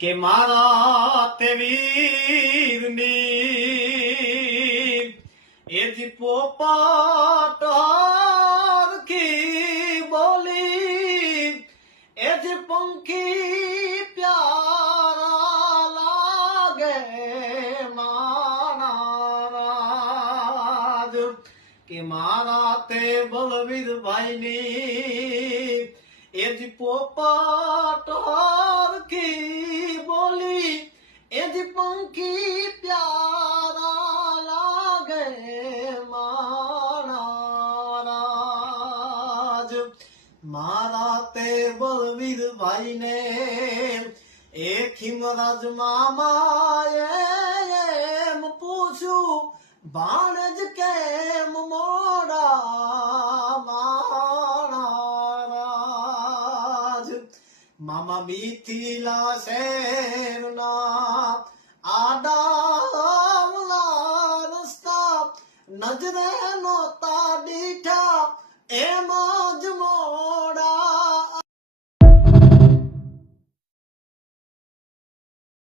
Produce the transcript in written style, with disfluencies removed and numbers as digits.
કે મારા તે વીરની એ જ પોપટ હરખી બોલી એ જ પંખી પ્યારા લાગે મારા રાજ કે મારા તે બલવીર ભાઈની એ જ પોપટ હરખી બોલી એ જ પંખી પ્યારા લાગે મારા રાજ મારા તે બલવીર ભાઈને એ ખીમરાજ મામાએ એમ પૂછ્યું ભાણેજ કેમ મોડા મારા મામા મિથિલા શહેરના આડા રસ્તા નજરે નોતા દીઠા એમાં